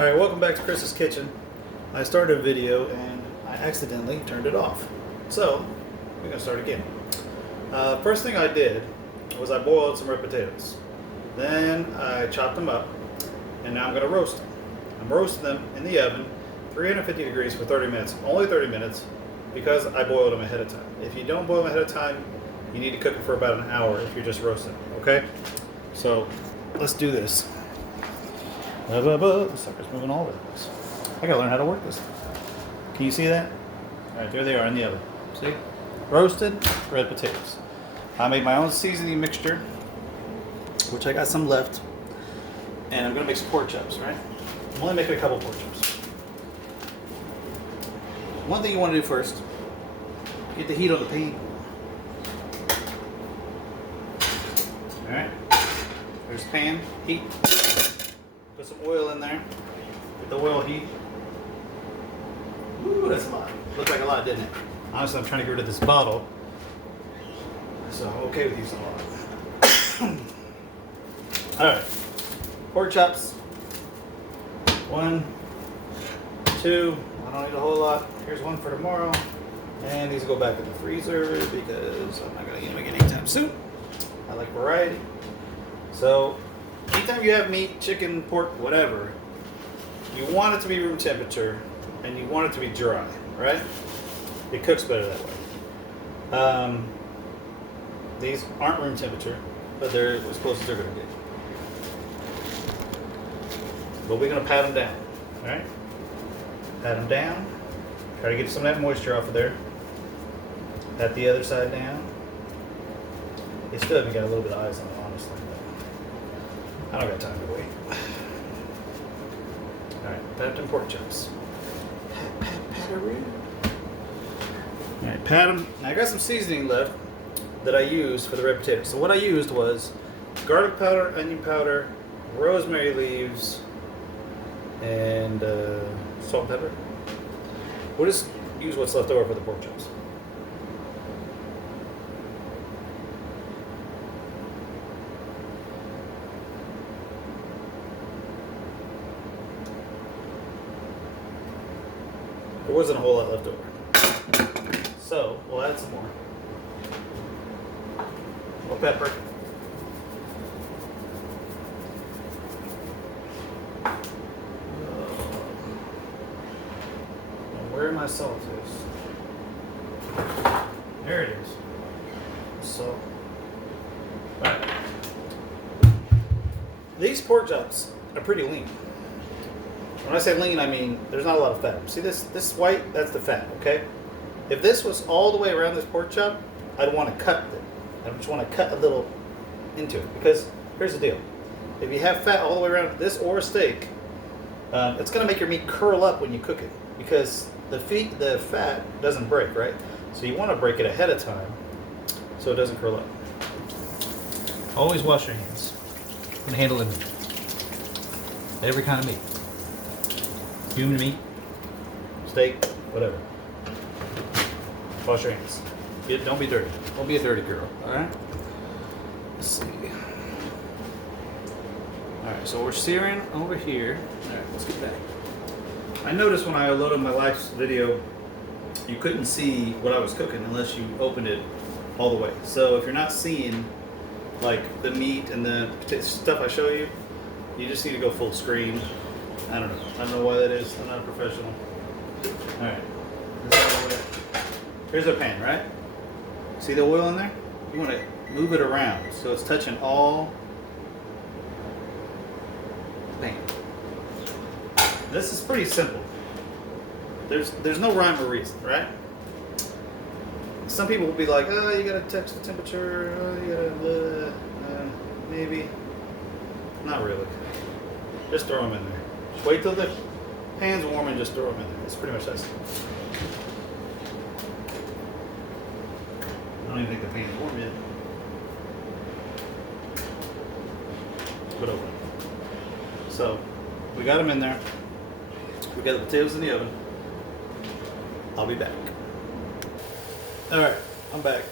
Alright, welcome back to Chris's Kitchen. I started a video and I accidentally turned it off. So, we're going to start again. First thing I did was I boiled some red potatoes. Then I chopped them up and now I'm going to roast them. I'm roasting them in the oven, 350 degrees for 30 minutes. Only 30 minutes because I boiled them ahead of time. If you don't boil them ahead of time, you need to cook them for about an hour if you're just roasting them, okay? So, let's do this. The sucker's moving all over the place. I gotta learn how to work this. Can you see that? Alright, there they are in the oven. See? Roasted red potatoes. I made my own seasoning mixture, which I got some left. And I'm gonna make some pork chops, right? I'm only making a couple pork chops. One thing you wanna do first, get the heat on the pan. Alright? There's the pan, heat. Put some oil in there. Get the oil heat. Ooh, that's a lot. Looked like a lot, didn't it? Honestly, I'm trying to get rid of this bottle. So I'm okay with using a lot. Alright. Pork chops. 1, 2. I don't need a whole lot. Here's one for tomorrow. And these go back in the freezer because I'm not going to eat them again anytime soon. I like variety. So, anytime you have meat, chicken, pork, whatever, you want it to be room temperature and you want it to be dry, right? It cooks better that way. These aren't room temperature, but they're as close as they're going to get. But we're going to pat them down, all right? Pat them down. Try to get some of that moisture off of there. Pat the other side down. They still haven't got a little bit of eyes on it, honestly. I don't got time to wait. Alright, pat up them pork chops. Pat-a-roo. Alright, pat them. Now I got some seasoning left that I used for the red potatoes. So what I used was garlic powder, onion powder, rosemary leaves, and salt and pepper. We'll just use what's left over for the pork chops. There wasn't a whole lot left over. So, we'll add some more. More pepper. Where my salt is. There it is. Salt. Alright. These pork chops are pretty lean. When I say lean, I mean there's not a lot of fat. See this white? That's the fat, okay? If this was all the way around this pork chop, I'd want to cut it. I just want to cut a little into it. Because here's the deal. If you have fat all the way around this or a steak, it's going to make your meat curl up when you cook it. Because the fat doesn't break, right? So you want to break it ahead of time so it doesn't curl up. Always wash your hands when handling meat. Every kind of meat. Human meat, steak, whatever. Wash your hands. Don't be dirty. Don't be a dirty girl, alright? Let's see. Alright, so we're searing over here. Alright, let's get back. I noticed when I loaded my last video, you couldn't see what I was cooking unless you opened it all the way. So if you're not seeing like the meat and the stuff I show you, you just need to go full screen. I don't know why that is. I'm not a professional. Alright. Here's our pan, right? See the oil in there? You want to move it around so it's touching all the pan. This is pretty simple. There's no rhyme or reason, right? Some people will be like, oh, you gotta touch the temperature, oh, you gotta, maybe. Not really. Just throw them in there. Just wait till the pan's warm and just throw them in there. It's pretty much that simple. I don't even think the pan's warm yet. But open it. So, we got them in there. We got the potatoes in the oven. I'll be back. Alright, I'm back.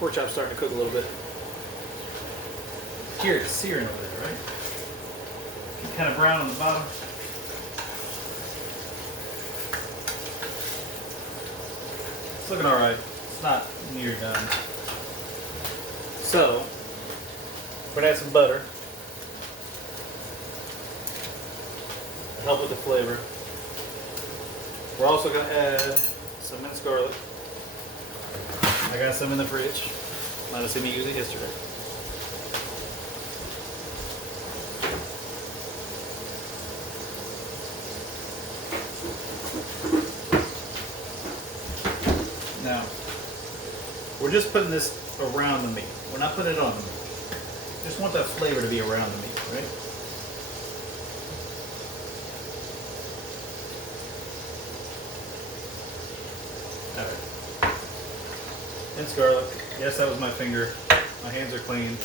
Pork chop's starting to cook a little bit. Here, it's searing over there, right? kind of brown on the bottom. It's looking all right. It's not near done. So, we're gonna add some butter to help with the flavor. We're also gonna add some minced garlic. I got some in the fridge. Might have seen me use it yesterday. Now, we're just putting this around the meat. We're not putting it on the meat. Just want that flavor to be around the meat, right? Alright. Minced garlic. Yes, that was my finger. My hands are clean.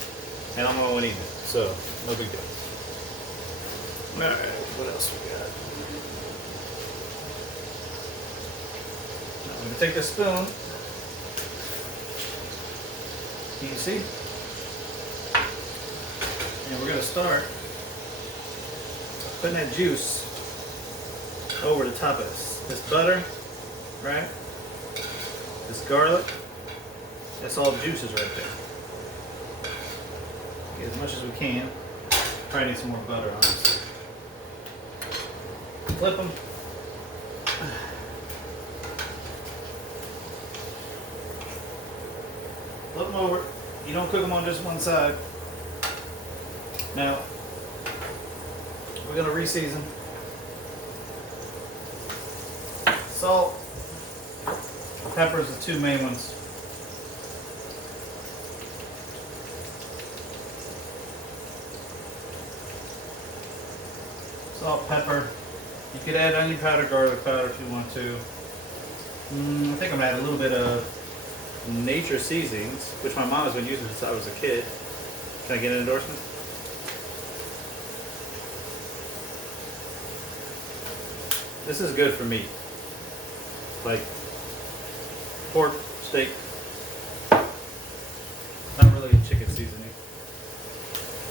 And I'm the only one eating it. So, no big deal. Alright, what else we got? Now I'm going to take this spoon. Can you see? And we're going to start putting that juice over the top of this butter, right? This garlic, that's all the juices right there. Get as much as we can. Probably need some more butter, honestly. Flip them. Flip them over. You don't cook them on just one side. Now, we're going to re-season. Salt, peppers, the two main ones. Salt, pepper. You could add onion powder, garlic powder if you want to. I think I'm going to add a little bit of Nature Seasonings, which my mom has been using since I was a kid. Can I get an endorsement? This is good for meat. Like pork, steak. Not really chicken seasoning.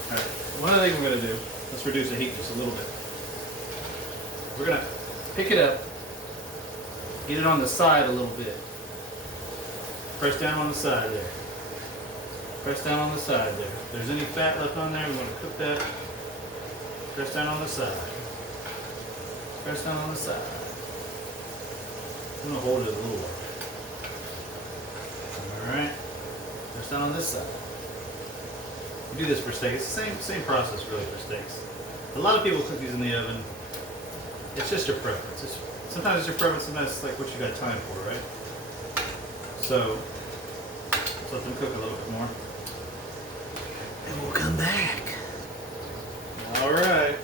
Alright, one other thing we're going to do, let's reduce the heat just a little bit. We're going to pick it up, get it on the side a little bit. Press down on the side there. Press down on the side there. If there's any fat left on there, we want to cook that. Press down on the side. Press down on the side. I'm going to hold it a little while. Alright. Press down on this side. We do this for steaks. It's the same process really for steaks. A lot of people cook these in the oven. It's just your preference. Sometimes it's your preference, sometimes it's like what you got time for, right? So, let's let them cook a little bit more. And we'll come back. Alright.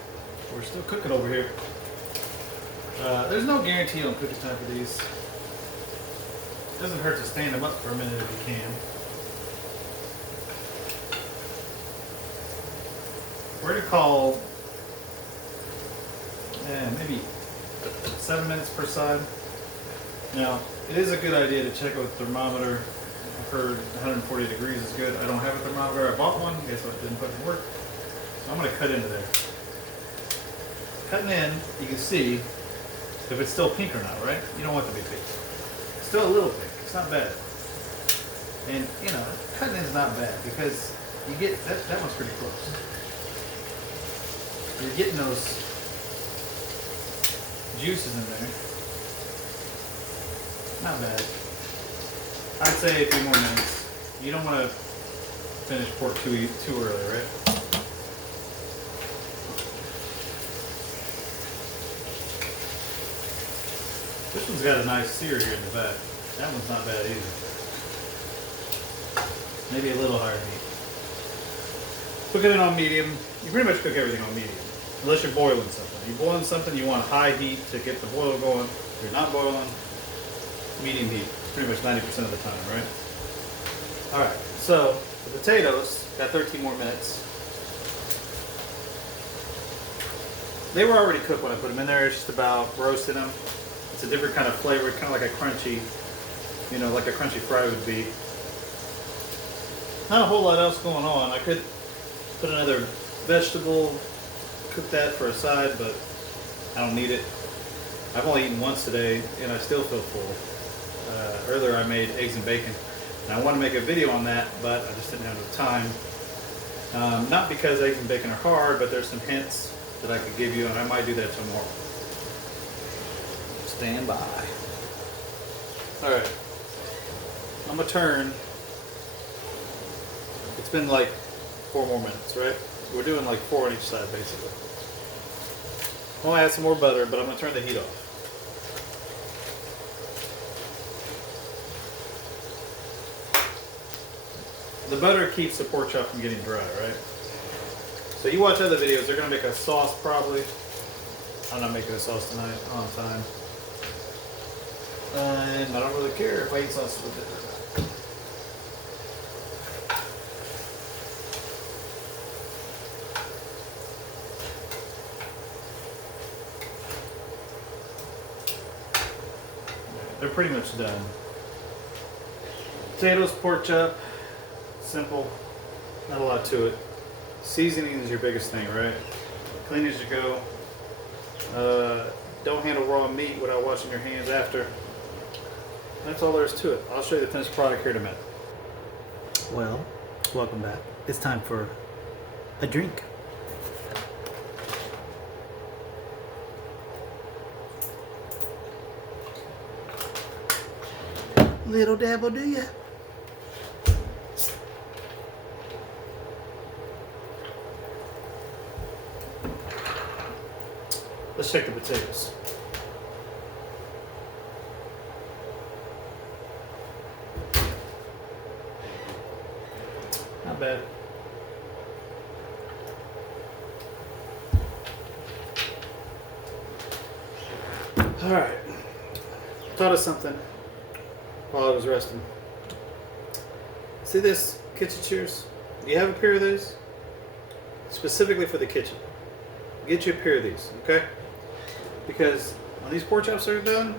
We're still cooking over here. There's no guarantee on cooking time for these. It doesn't hurt to stand them up for a minute if you can. We're going to call maybe 7 minutes per side. Now, it is a good idea to check with a thermometer. I've heard 140 degrees is good. I don't have a thermometer. I bought one. Guess what? It didn't fucking work. So I'm going to cut into there. Cutting in, you can see if it's still pink or not, right? You don't want it to be pink. It's still a little pink. It's not bad. And, you know, cutting in is not bad because you get, that one's pretty close. You're getting those juices in there. Not bad. I'd say a few more minutes. You don't want to finish pork too early, right? This one's got a nice sear here in the back. That one's not bad either. Maybe a little higher heat. Cooking it on medium. You pretty much cook everything on medium. Unless you're boiling something. You're boiling something, you want high heat to get the boil going. If you're not boiling, medium heat. Pretty much 90% of the time, right? Alright, so the potatoes got 13 more minutes. They were already cooked when I put them in there. It's just about roasting them. It's a different kind of flavor, kind of like a crunchy, you know, like a crunchy fry would be. Not a whole lot else going on. I could put another vegetable, cook that for a side, but I don't need it. I've only eaten once today, and I still feel full. Earlier I made eggs and bacon, and I want to make a video on that, but I just didn't have the time. Not because eggs and bacon are hard, but there's some hints that I could give you, and I might do that tomorrow. Stand by. Alright. I'm going to turn. It's been like 4 more minutes, right? We're doing like 4 on each side, basically. I'm going to add some more butter, but I'm going to turn the heat off. The butter keeps the pork chop from getting dry, right? So you watch other videos, they're going to make a sauce probably. I'm not making a sauce tonight. I don't have time. And I don't really care if I eat sauce with it or not. They're pretty much done. Potatoes, pork chop, simple, not a lot to it. Seasoning is your biggest thing, right? Clean as you go. Don't handle raw meat without washing your hands after. That's all there is to it. I'll show you the finished product here in a minute. Well, welcome back. It's time for a drink. Little dabble, do ya? Let's check the potatoes. Not bad. All right. Taught us something while I was resting. See this kitchen shears? You have a pair of these? Specifically for the kitchen. Get you a pair of these, okay? Because when these pork chops are done,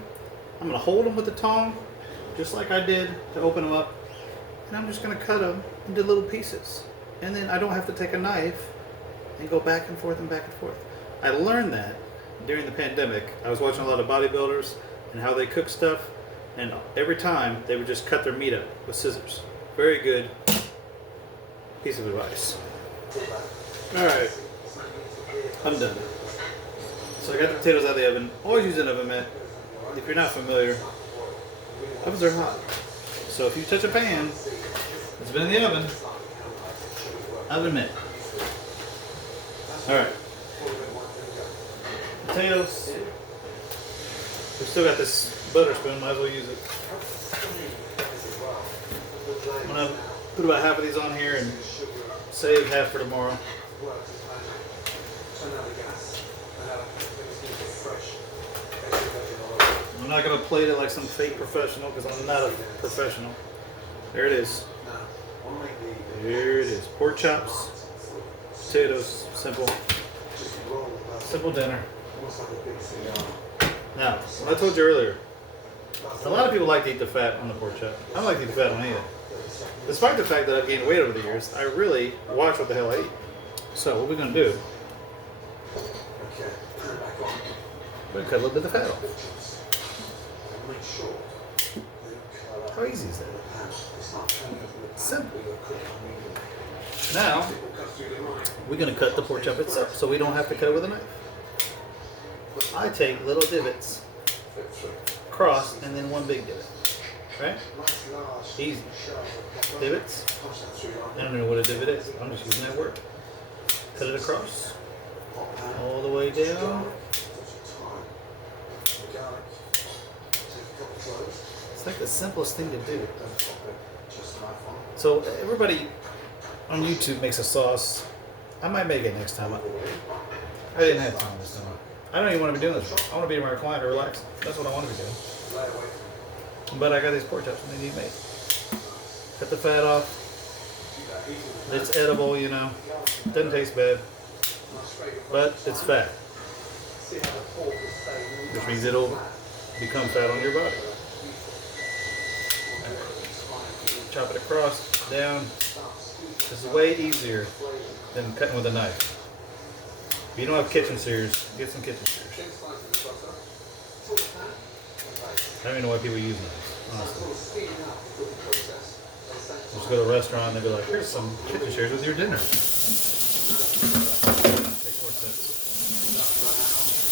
I'm gonna hold them with the tongue, just like I did to open them up, and I'm just gonna cut them into little pieces. And then I don't have to take a knife and go back and forth and back and forth. I learned that during the pandemic. I was watching a lot of bodybuilders and how they cook stuff, and every time they would just cut their meat up with scissors. Very good piece of advice. All right, I'm done. So I got the potatoes out of the oven. Always use an oven mitt. If you're not familiar, ovens are hot. So if you touch a pan that's been in the oven, oven mitt. All right. Potatoes. We've still got this butter spoon. Might as well use it. I'm gonna put about half of these on here and save half for tomorrow. I'm not going to plate it like some fake professional because I'm not a professional. There it is. There it is. Pork chops, potatoes, simple. Simple dinner. Now, what I told you earlier, a lot of people like to eat the fat on the pork chop. I don't like to eat the fat on either. Despite the fact that I've gained weight over the years, I really watch what the hell I eat. So what we're going to do, we're going to cut a little bit of the fat off. How easy is that? Simple. Now, we're going to cut the pork chop itself so we don't have to cut it with a knife. I take little divots, cross, and then one big divot. Right? Easy. Divots. I don't know what a divot is. I'm just using that word. Cut it across. All the way down. It's like the simplest thing to do. So everybody on YouTube makes a sauce. I might make it next time. I didn't have time this time. I don't even want to be doing this. I want to be in my recliner, relax. That's what I want to be doing. But I got these pork chops and they need made. Cut the fat off. It's edible, you know. Doesn't taste bad. But it's fat. Which means it'll become fat on your body. Chop it across, down. This is way easier than cutting with a knife. If you don't have kitchen shears, get some kitchen shears. I don't even know why people use those, honestly. Just go to a restaurant and they'll be like, here's some kitchen shears with your dinner. Makes more sense.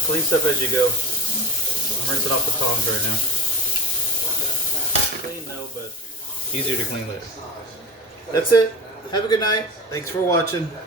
Clean stuff as you go. I'm rinsing off the tongs right now. Clean no, but easier to clean later. That's it. Have a good night. Thanks for watching.